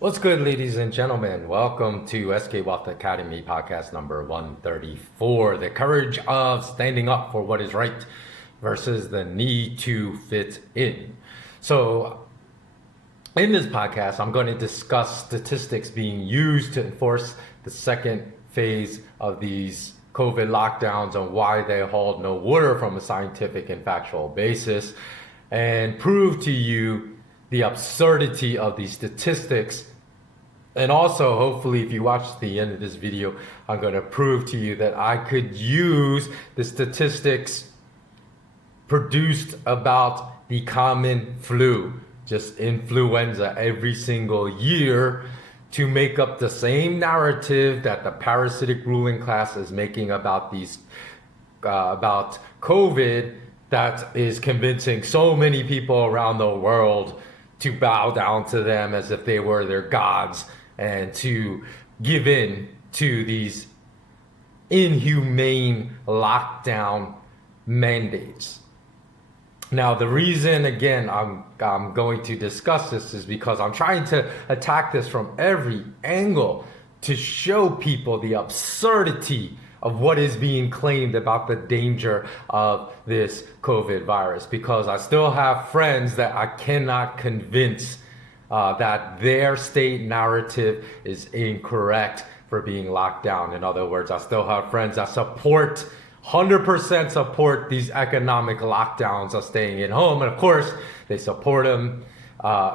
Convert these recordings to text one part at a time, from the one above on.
What's good, ladies and gentlemen? Welcome to SK Wealth Academy podcast number 134. The courage of standing up for what is right versus the need to fit in. So, in this podcast, I'm going to discuss statistics being used to enforce the second phase of these COVID lockdowns and why they hold no water from a scientific and factual basis, and prove to you the absurdity of these statistics. And also, hopefully, if you watch the end of this video, I'm going to prove to you that I could use the statistics produced about the common flu, just influenza, every single year to make up the same narrative that the parasitic ruling class is making about about COVID, that is convincing so many people around the world to bow down to them as if they were their gods and to give in to these inhumane lockdown mandates. Now, the reason, again, I'm going to discuss this is because I'm trying to attack this from every angle to show people the absurdity of what is being claimed about the danger of this COVID virus. Because I still have friends that I cannot convince that their state narrative is incorrect for being locked down. In other words, I still have friends that 100% support these economic lockdowns of staying at home. And of course, they support them.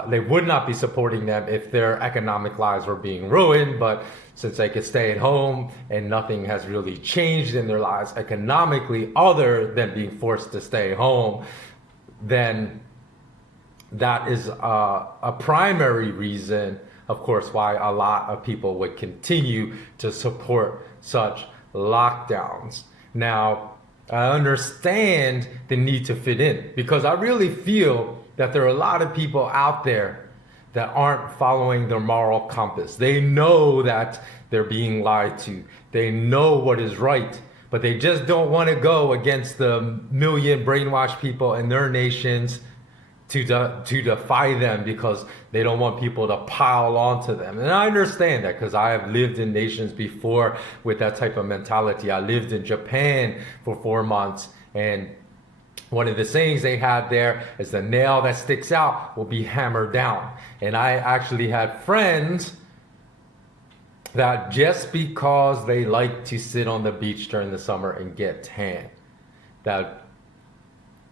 They would not be supporting them if their economic lives were being ruined. But since they could stay at home and nothing has really changed in their lives economically other than being forced to stay home, then that is a primary reason, of course, why a lot of people would continue to support such lockdowns. Now, I understand the need to fit in because I really feel that there are a lot of people out there that aren't following their moral compass. They know that they're being lied to. They know what is right, but they just don't want to go against the million brainwashed people in their nations to defy them because they don't want people to pile onto them. And I understand that because I have lived in nations before with that type of mentality. I lived in Japan for 4 months, and one of the sayings they had there is the nail that sticks out will be hammered down. And I actually had friends that just because they like to sit on the beach during the summer and get tan, that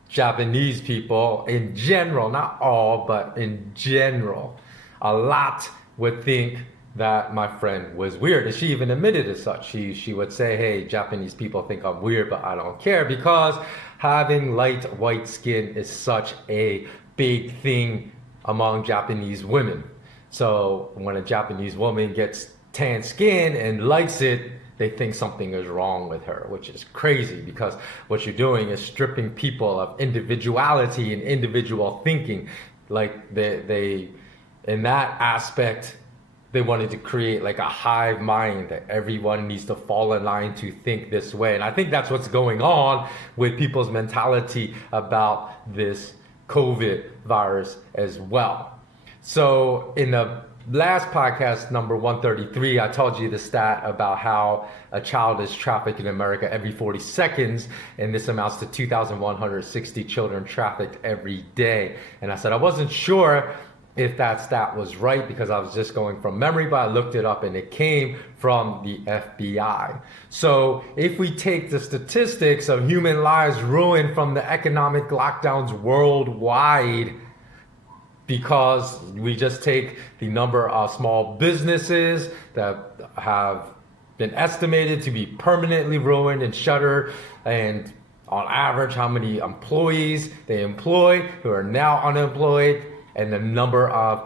Japanese people in general, not all, but in general, a lot would think that my friend was weird. And she even admitted as such. She would say, hey, Japanese people think I'm weird, but I don't care because having light white skin is such a big thing among Japanese women. So when a Japanese woman gets tan skin and likes it, they think something is wrong with her, which is crazy because what you're doing is stripping people of individuality and individual thinking. Like they in that aspect, they wanted to create like a hive mind that everyone needs to fall in line to think this way. And I think that's what's going on with people's mentality about this COVID virus as well. So in the last podcast, number 133, I told you the stat about how a child is trafficked in America every 40 seconds, and this amounts to 2,160 children trafficked every day. And I said I wasn't sure if that stat was right because I was just going from memory, but I looked it up and it came from the FBI. So if we take the statistics of human lives ruined from the economic lockdowns worldwide, because we just take the number of small businesses that have been estimated to be permanently ruined and shuttered, and on average how many employees they employ who are now unemployed, and the number of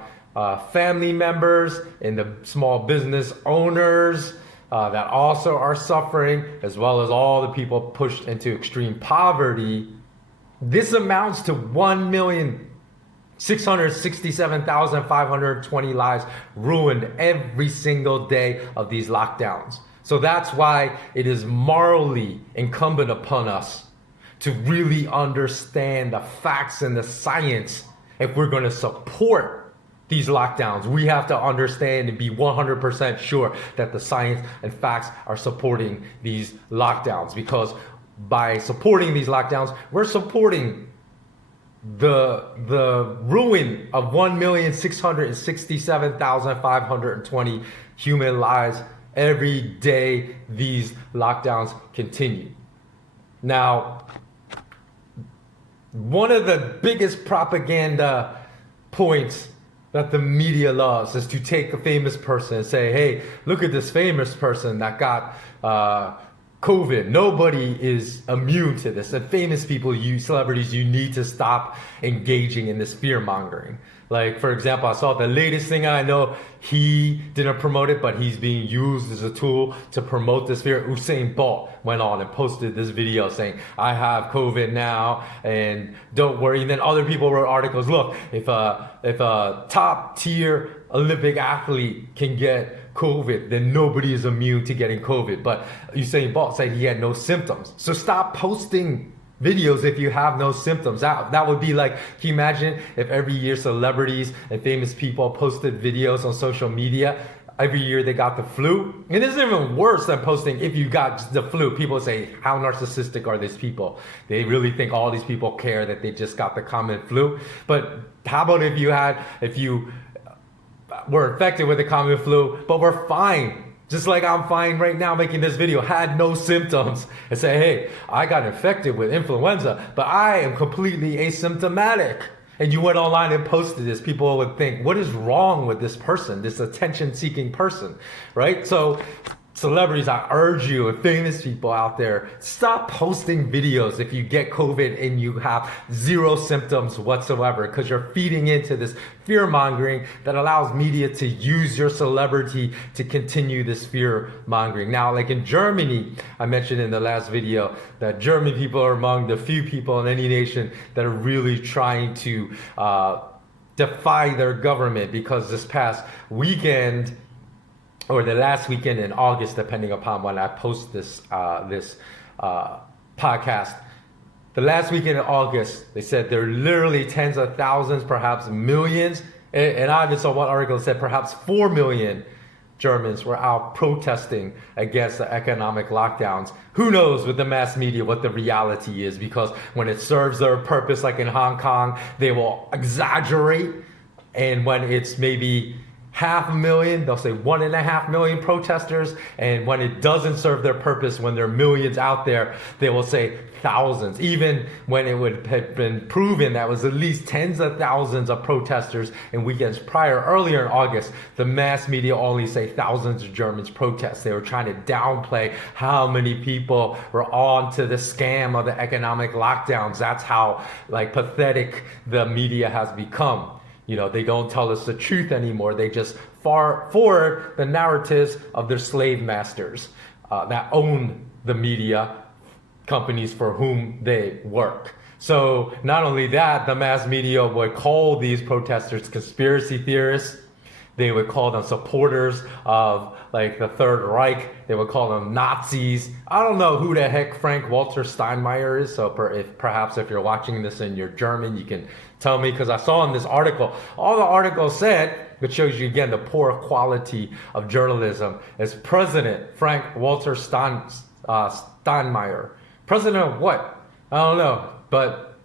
family members and the small business owners that also are suffering, as well as all the people pushed into extreme poverty, this amounts to 1,667,520 lives ruined every single day of these lockdowns. So that's why it is morally incumbent upon us to really understand the facts and the science if we're going to support these lockdowns. We have to understand and be 100% sure that the science and facts are supporting these lockdowns, because by supporting these lockdowns, we're supporting the ruin of 1,667,520 human lives every day these lockdowns continue. Now, one of the biggest propaganda points that the media loves is to take a famous person and say, hey, look at this famous person that got COVID. Nobody is immune to this. And famous people, you celebrities, you need to stop engaging in this fear mongering. Like, for example, I saw the latest thing. I know he didn't promote it, but he's being used as a tool to promote this fear. Usain Bolt went on and posted this video saying, I have COVID now and don't worry. And then other people wrote articles, look, if a top tier Olympic athlete can get COVID, then nobody is immune to getting COVID. But Usain Bolt said he had no symptoms. So stop posting videos if you have no symptoms. That would be like, can you imagine if every year celebrities and famous people posted videos on social media? Every year they got the flu. And this is even worse than posting if you got the flu. People say, how narcissistic are these people? They really think all these people care that they just got the common flu. But how about if you were infected with the common flu, but we're fine? Just like I'm fine right now making this video, had no symptoms, and say, hey, I got infected with influenza, but I am completely asymptomatic. And you went online and posted this, people would think, what is wrong with this person, this attention-seeking person, right? So celebrities, I urge you, and famous people out there, stop posting videos if you get COVID and you have zero symptoms whatsoever, because you're feeding into this fear mongering that allows media to use your celebrity to continue this fear mongering. Now, like in Germany, I mentioned in the last video that German people are among the few people in any nation that are really trying to defy their government, because this past weekend, or the last weekend in August, depending upon when I post this podcast. The last weekend in August, they said there are literally tens of thousands, perhaps millions, and I just saw one article that said perhaps 4 million Germans were out protesting against the economic lockdowns. Who knows with the mass media what the reality is, because when it serves their purpose, like in Hong Kong, they will exaggerate, and when it's maybe 500,000, they'll say 1.5 million protesters, and when it doesn't serve their purpose, when there are millions out there, they will say thousands. Even when it would have been proven that was at least tens of thousands of protesters in weekends prior, earlier in August, the mass media only say thousands of Germans protest. They were trying to downplay how many people were on to the scam of the economic lockdowns. That's how pathetic the media has become. You know, they don't tell us the truth anymore. They just forward the narratives of their slave masters that own the media companies for whom they work. So not only that, the mass media would call these protesters conspiracy theorists. They would call them supporters of the Third Reich. They would call them Nazis. I don't know who the heck Frank-Walter Steinmeier is. So perhaps if you're watching this and you're German, you can tell me, because I saw in this article, all the article said, which shows you again the poor quality of journalism, is President Frank-Walter Steinmeier. President of what? I don't know. But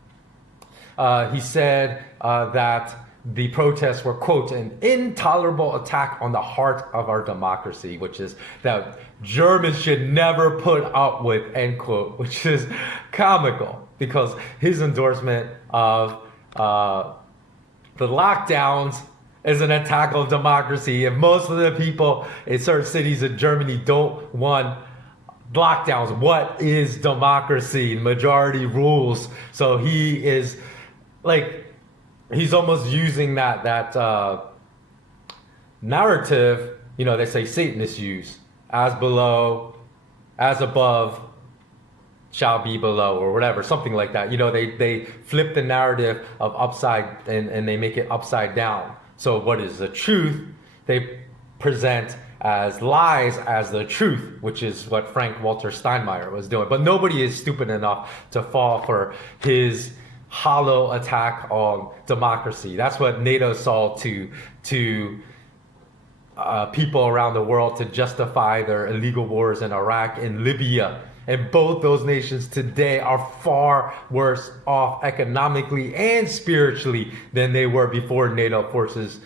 he said that the protests were, quote, an intolerable attack on the heart of our democracy, which is that Germans should never put up with, end quote, which is comical, because his endorsement of the lockdowns is an attack on democracy. If most of the people in certain cities in Germany don't want lockdowns, what is democracy? Majority rules. So he is he's almost using that narrative, they say Satanists use, as below, as above, shall be below, or whatever, something like that. They flip the narrative of upside and they make it upside down. So what is the truth, they present as lies as the truth, which is what Frank-Walter Steinmeier was doing. But nobody is stupid enough to fall for his hollow attack on democracy. That's what NATO saw to people around the world to justify their illegal wars in Iraq and Libya. And both those nations today are far worse off economically and spiritually than they were before NATO forces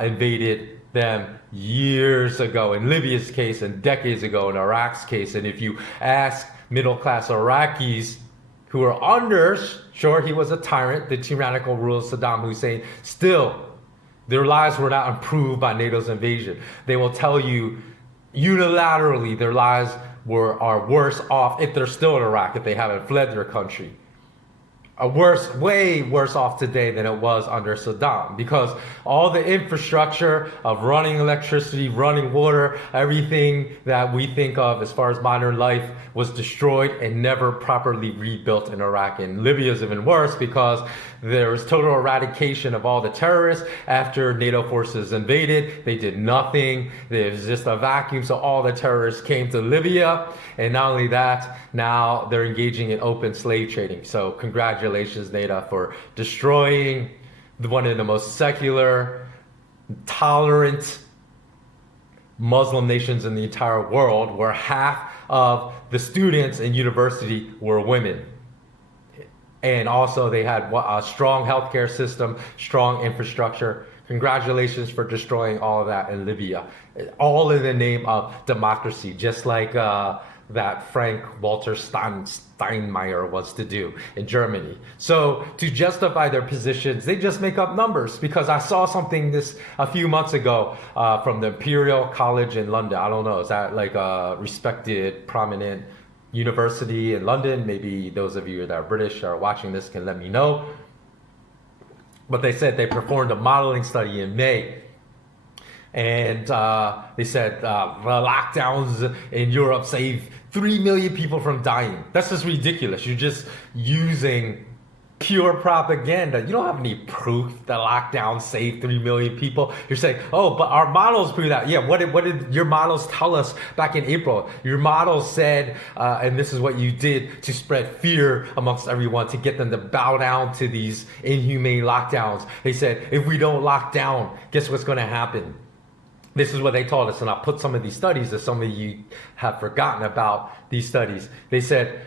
invaded them years ago. In Libya's case, and decades ago in Iraq's case. And if you ask middle-class Iraqis who were under, sure, he was a tyrant, the tyrannical rule of Saddam Hussein, still, their lives were not improved by NATO's invasion. They will tell you unilaterally their lives are worse off if they're still in Iraq, if they haven't fled their country. Way worse off today than it was under Saddam, because all the infrastructure of running electricity, running water, everything that we think of as far as modern life was destroyed and never properly rebuilt in Iraq. And Libya is even worse because there was total eradication of all the terrorists after NATO forces invaded. They did nothing. There was just a vacuum, so all the terrorists came to Libya. And not only that, now they're engaging in open slave trading. So congratulations, NATO, for destroying one of the most secular, tolerant Muslim nations in the entire world, where half of the students in university were women. And also they had a strong healthcare system, strong infrastructure. Congratulations for destroying all of that in Libya. All in the name of democracy, just like that Frank Walter Steinmeier wants to do in Germany. So to justify their positions, they just make up numbers, because I saw something a few months ago from the Imperial College in London. I don't know, is that like a respected, prominent university in London? Maybe those of you that are British are watching this can let me know. But they said they performed a modeling study in May. And they said the lockdowns in Europe saved 3 million people from dying. That's just ridiculous. You're just using pure propaganda. You don't have any proof that lockdown saved 3 million people. You're saying, oh, but our models prove that. Yeah, what did your models tell us back in April? Your models said, and this is what you did to spread fear amongst everyone, to get them to bow down to these inhumane lockdowns. They said, if we don't lock down, guess what's going to happen? This is what they told us, and I'll put some of these studies that some of you have forgotten about these studies. They said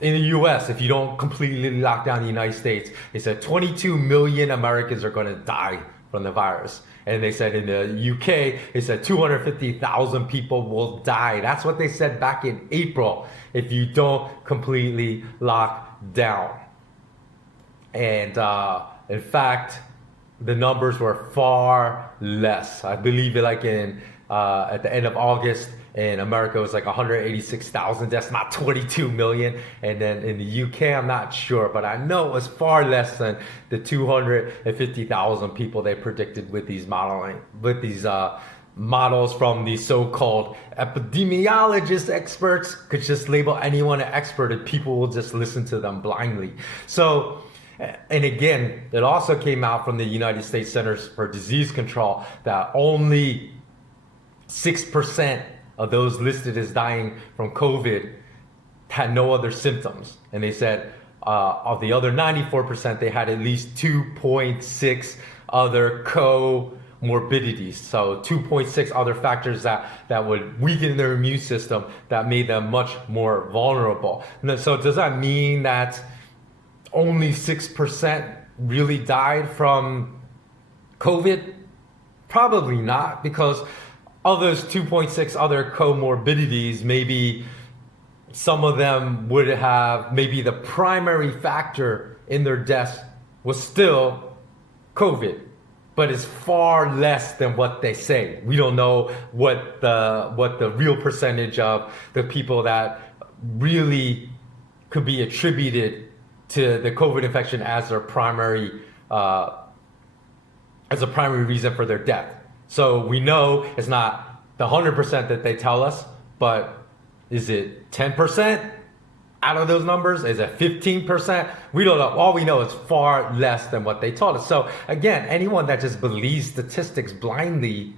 in the US, if you don't completely lock down the United States, they said 22 million Americans are going to die from the virus. And they said in the UK, they said 250,000 people will die. That's what they said back in April if you don't completely lock down. And in fact, the numbers were far less. I believe it like at the end of August in America it was like 186,000. That's not 22 million. And then in the UK, I'm not sure, but I know it was far less than the 250,000 people they predicted with these models from these so-called epidemiologist experts. Could just label anyone an expert and people will just listen to them blindly. So, and again, it also came out from the United States Centers for Disease Control that only 6% of those listed as dying from COVID had no other symptoms. And they said of the other 94%, they had at least 2.6 other comorbidities. So 2.6 other factors that would weaken their immune system that made them much more vulnerable. So does that mean that only 6% really died from COVID? Probably not, because of those 2.6 other comorbidities, maybe some of them would have, maybe the primary factor in their deaths was still COVID, but it's far less than what they say. We don't know what the real percentage of the people that really could be attributed to the COVID infection as their primary reason for their death. So we know it's not the 100% that they tell us, but is it 10% out of those numbers? Is it 15%? We don't know. All we know is far less than what they told us. So again, anyone that just believes statistics blindly,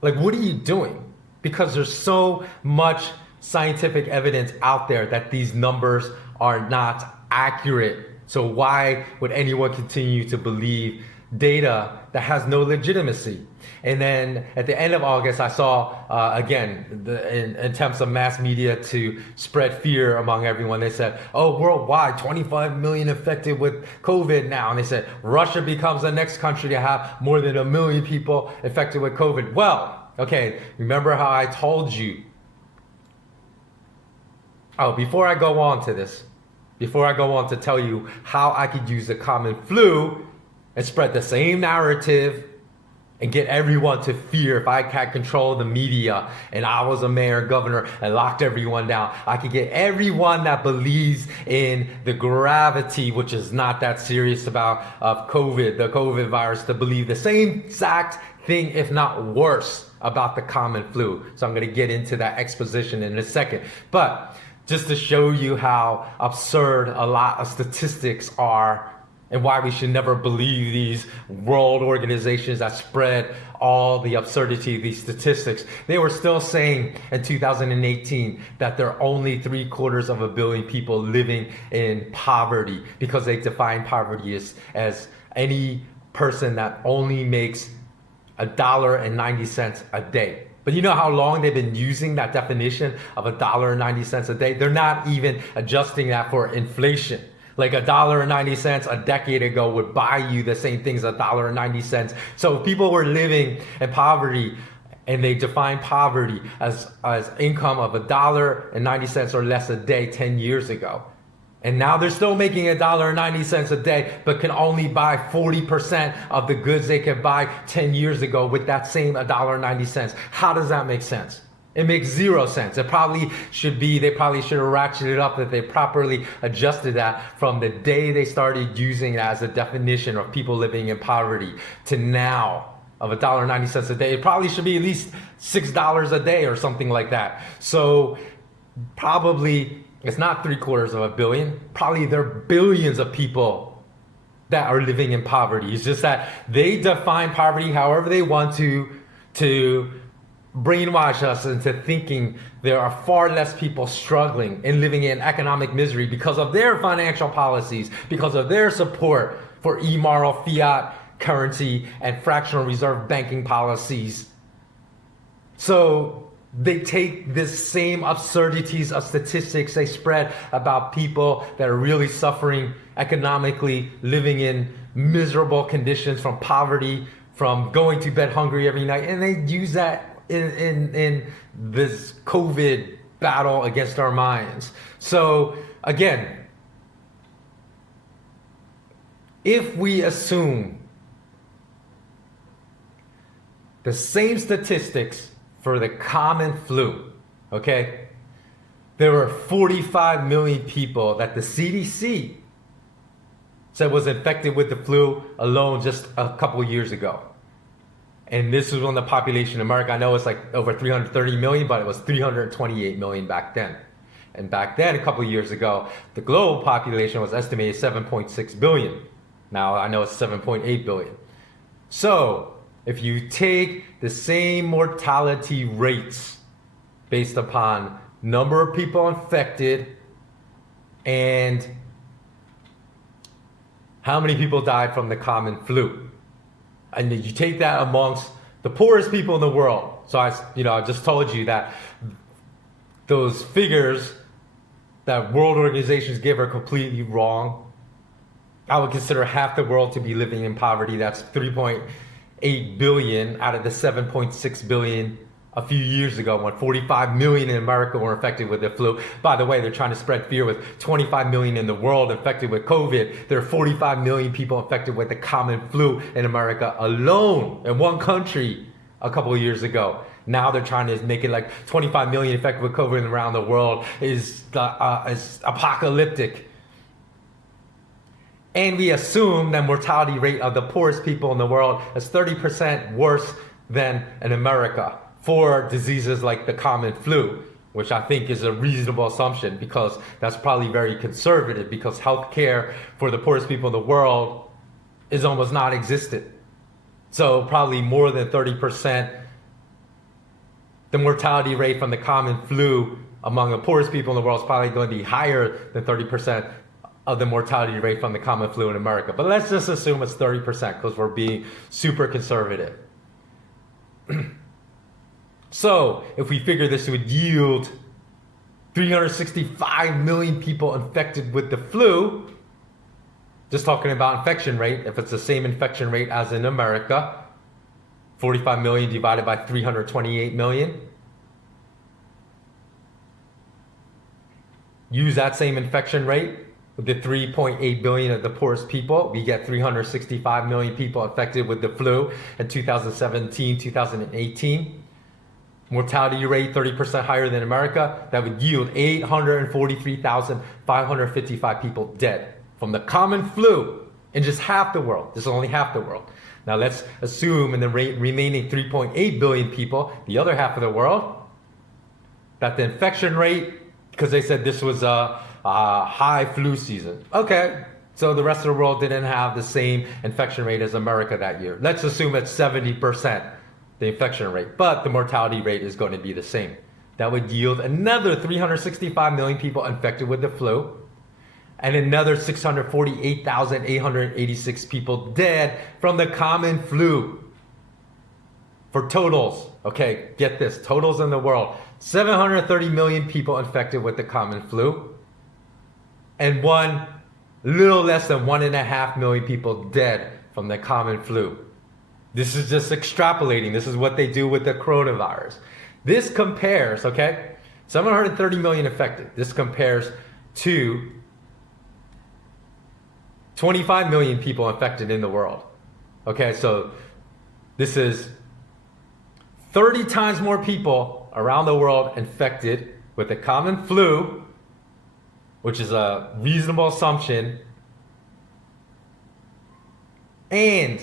like, what are you doing? Because there's so much scientific evidence out there that these numbers are not accurate. So why would anyone continue to believe data that has no legitimacy? And then at the end of August, I saw, again, in attempts of mass media to spread fear among everyone. They said, oh, worldwide, 25 million infected with COVID now. And they said, Russia becomes the next country to have more than 1 million people infected with COVID. Well, okay, remember how I told you? Oh, before I go on to tell you how I could use the common flu and spread the same narrative and get everyone to fear. If I had control of the media and I was a mayor, governor, and locked everyone down, I could get everyone that believes in the gravity, which is not that serious about COVID, the COVID virus, to believe the same exact thing, if not worse, about the common flu. So I'm going to get into that exposition in a second. But just to show you how absurd a lot of statistics are and why we should never believe these world organizations that spread all the absurdity of these statistics. They were still saying in 2018 that there are only 750 million people living in poverty, because they define poverty as any person that only makes $1.90 a day. But you know how long they've been using that definition of $1.90 a day? They're not even adjusting that for inflation. Like $1.90 a decade ago would buy you the same things, $1.90. So if people were living in poverty and they define poverty as income of $1.90 or less a day 10 years ago. And now they're still making $1.90 a day, but can only buy 40% of the goods they could buy 10 years ago with that same $1.90. How does that make sense? It makes zero sense. They probably should have ratcheted it up, that they properly adjusted that from the day they started using it as a definition of people living in poverty to now of $1.90 a day. It probably should be at least $6 a day or something like that. So probably it's not 750 million. Probably there are billions of people that are living in poverty. It's just that they define poverty however they want to brainwash us into thinking there are far less people struggling and living in economic misery because of their financial policies, because of their support for immoral fiat currency and fractional reserve banking policies. So they take this same absurdities of statistics they spread about people that are really suffering economically, living in miserable conditions from poverty, from going to bed hungry every night, and they use that in this COVID battle against our minds. So again, if we assume the same statistics for the common flu, okay, there were 45 million people that the CDC said was infected with the flu alone just a couple years ago. And this was when the population in America, I know it's like over 330 million, but it was 328 million back then. And back then, a couple of years ago, the global population was estimated 7.6 billion. Now I know it's 7.8 billion. So if you take the same mortality rates based upon number of people infected and how many people died from the common flu, and then you take that amongst the poorest people in the world. So I just told you that those figures that world organizations give are completely wrong. I would consider half the world to be living in poverty. That's 3.8 billion out of the 7.6 billion a few years ago, when 45 million in America were infected with the flu. By the way, they're trying to spread fear with 25 million in the world infected with COVID. There are 45 million people infected with the common flu in America alone, in one country a couple of years ago. Now they're trying to make it like 25 million infected with COVID around the world is apocalyptic. And we assume the mortality rate of the poorest people in the world is 30% worse than in America for diseases like the common flu, which I think is a reasonable assumption, because that's probably very conservative, because healthcare for the poorest people in the world is almost non-existent. So probably more than 30%, the mortality rate from the common flu among the poorest people in the world is probably going to be higher than 30% of the mortality rate from the common flu in America. But let's just assume it's 30% because we're being super conservative. So if we figure this would yield 365 million people infected with the flu, just talking about infection rate, if it's the same infection rate as in America, 45 million divided by 328 million. Use that same infection rate with the 3.8 billion of the poorest people. We get 365 million people infected with the flu in 2017, 2018. Mortality rate 30% higher than America. That would yield 843,555 people dead from the common flu in just half the world. This is only half the world. Now let's assume in the remaining 3.8 billion people, the other half of the world, that the infection rate, because they said this was a high flu season. Okay, so the rest of the world didn't have the same infection rate as America that year. Let's assume it's 70%, the infection rate, but the mortality rate is going to be the same. That would yield another 365 million people infected with the flu, and another 648,886 people dead from the common flu. For totals, okay, get this, totals in the world, 730 million people infected with the common flu, and little less than 1.5 million people dead from the common flu. This is just extrapolating. This is what they do with the coronavirus. This compares, okay, 730 million infected. This compares to 25 million people infected in the world. Okay, so this is 30 times more people around the world infected with the common flu, which is a reasonable assumption. And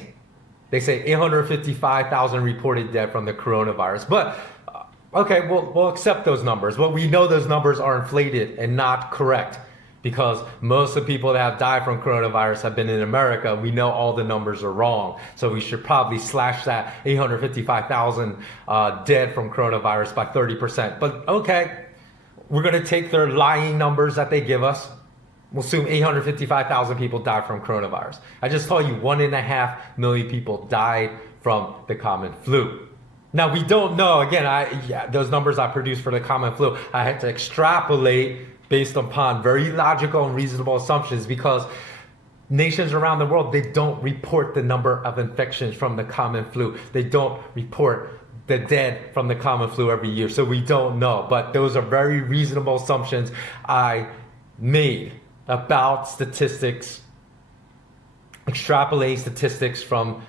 they say 855,000 reported dead from the coronavirus. But, okay, we'll accept those numbers. But we know those numbers are inflated and not correct, because most of the people that have died from coronavirus have been in America. We know all the numbers are wrong. So we should probably slash that 855,000 dead from coronavirus by 30%. But okay, we're going to take their lying numbers that they give us. We'll assume 855,000 people died from coronavirus. I just told you 1.5 million people died from the common flu. Now we don't know, again, those numbers I produced for the common flu, I had to extrapolate based upon very logical and reasonable assumptions, because nations around the world, they don't report the number of infections from the common flu. They don't report the dead from the common flu every year. So we don't know, but those are very reasonable assumptions I made about statistics, extrapolating statistics from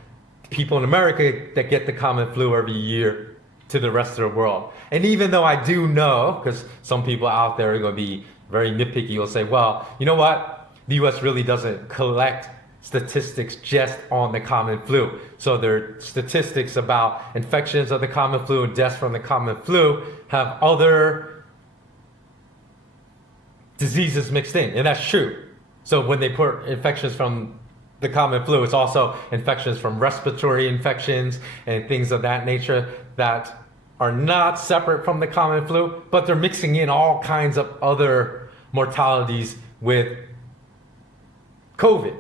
people in America that get the common flu every year to the rest of the world. And even though I do know, because some people out there are going to be very nitpicky, will say, well, you know what? The US really doesn't collect statistics just on the common flu. So their statistics about infections of the common flu and deaths from the common flu have other diseases mixed in, and that's true. So when they put infections from the common flu, it's also infections from respiratory infections and things of that nature that are not separate from the common flu, but they're mixing in all kinds of other mortalities with COVID.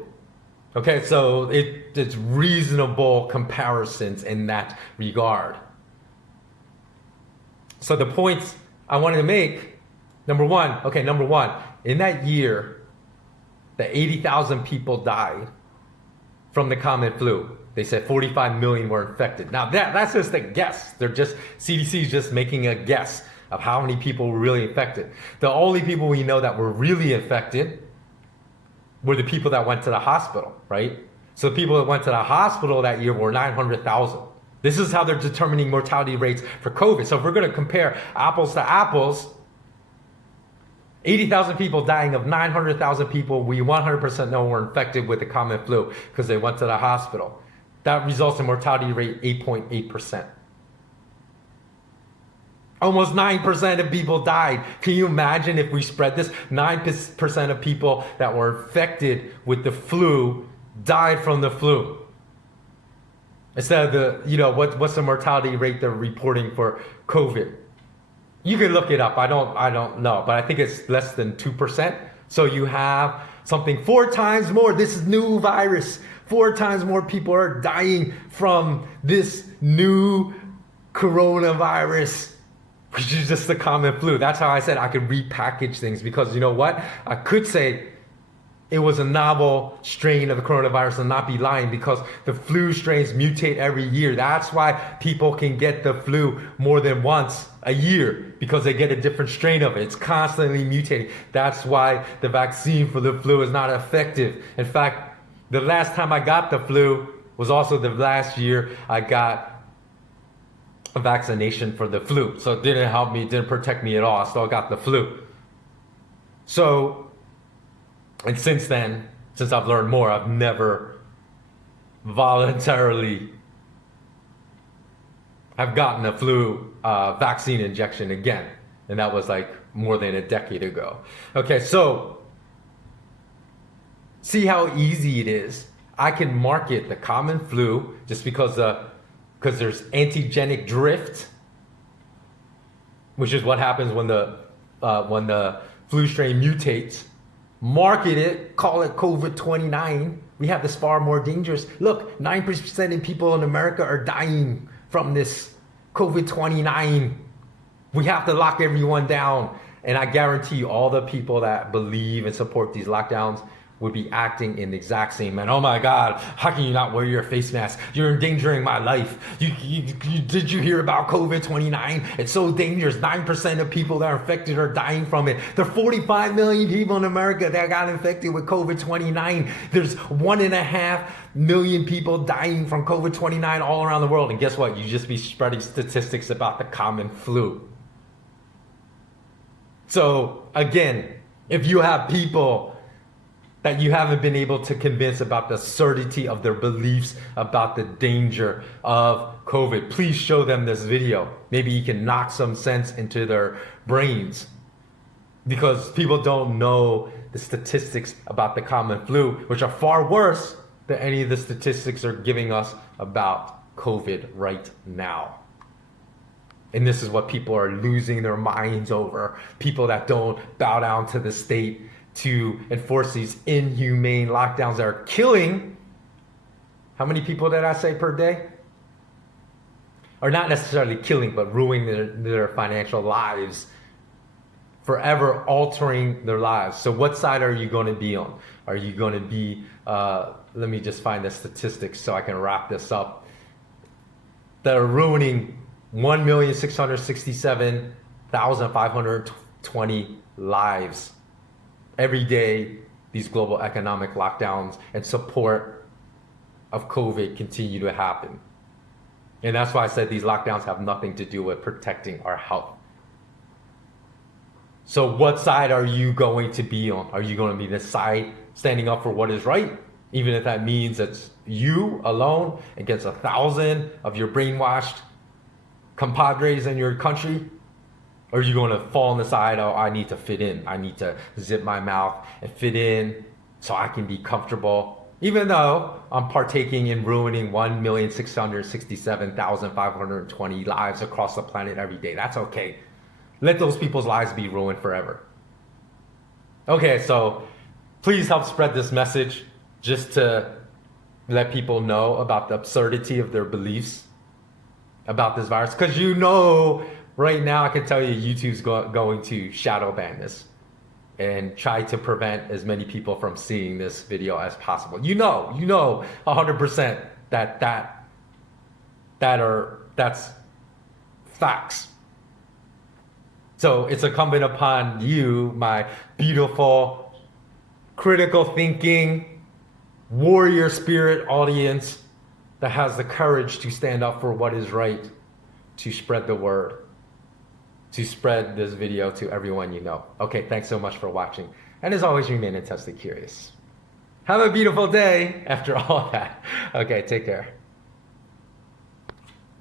Okay, so it's reasonable comparisons in that regard. So the points I wanted to make, number one, in that year, the 80,000 people died from the common flu. They said 45 million were infected. Now that's just a guess. CDC is just making a guess of how many people were really infected. The only people we know that were really infected were the people that went to the hospital, right? So the people that went to the hospital that year were 900,000. This is how they're determining mortality rates for COVID. So if we're going to compare apples to apples, 80,000 people dying of 900,000 people we 100% know were infected with the common flu because they went to the hospital. That results in mortality rate 8.8%. Almost 9% of people died. Can you imagine if we spread this? 9% of people that were infected with the flu died from the flu. Instead of what's the mortality rate they're reporting for COVID? You can look it up. I don't know, but I think it's less than 2%. So you have something 4 times more. This is new virus. 4 times more people are dying from this new coronavirus, which is just the common flu. That's how I said I could repackage things, because you know what? I could say it was a novel strain of the coronavirus and not be lying, because the flu strains mutate every year. That's why people can get the flu more than once a year, because they get a different strain of it. It's constantly mutating. That's why the vaccine for the flu is not effective. In fact, the last time I got the flu was also the last year I got a vaccination for the flu. So it didn't help me, it didn't protect me at all. I still got the flu. So, and since then, since I've learned more, I've never voluntarily have gotten a flu vaccine injection again. And that was like more than a decade ago. Okay, so see how easy it is. I can market the common flu just because there's antigenic drift, which is what happens when the flu strain mutates. Market it, call it COVID-29. We have this far more dangerous. Look, 9% of people in America are dying from this COVID-29. We have to lock everyone down. And I guarantee you, all the people that believe and support these lockdowns would be acting in the exact same manner. Oh my God, how can you not wear your face mask? You're endangering my life. Did you hear about COVID-29? It's so dangerous. 9% of people that are infected are dying from it. There are 45 million people in America that got infected with COVID-29. There's 1.5 million people dying from COVID-29 all around the world. And guess what? You just be spreading statistics about the common flu. So again, if you have people that you haven't been able to convince about the absurdity of their beliefs about the danger of COVID, please show them this video. Maybe you can knock some sense into their brains, because people don't know the statistics about the common flu, which are far worse than any of the statistics are giving us about COVID right now. And this is what people are losing their minds over. People that don't bow down to the state to enforce these inhumane lockdowns that are killing, how many people did I say per day? Or not necessarily killing, but ruining their financial lives, forever altering their lives. So what side are you going to be on? Are you going to be, let me just find the statistics so I can wrap this up, that are ruining 1,667,520 lives every day. These global economic lockdowns and support of COVID continue to happen. And that's why I said these lockdowns have nothing to do with protecting our health. So what side are you going to be on? Are you going to be the side standing up for what is right, even if that means it's you alone against 1,000 of your brainwashed compadres in your country? Or are you going to fall on the side, oh, I need to fit in. I need to zip my mouth and fit in so I can be comfortable, even though I'm partaking in ruining 1,667,520 lives across the planet every day. That's okay. Let those people's lives be ruined forever. Okay, so please help spread this message just to let people know about the absurdity of their beliefs about this virus. Because you know, right now, I can tell you YouTube's going to shadow ban this and try to prevent as many people from seeing this video as possible. You know 100% that's facts. So it's incumbent upon you, my beautiful, critical thinking, warrior spirit audience that has the courage to stand up for what is right, to spread the word, to spread this video to everyone you know. Okay, thanks so much for watching. And as always, remain intensely curious. Have a beautiful day after all that. Okay, take care.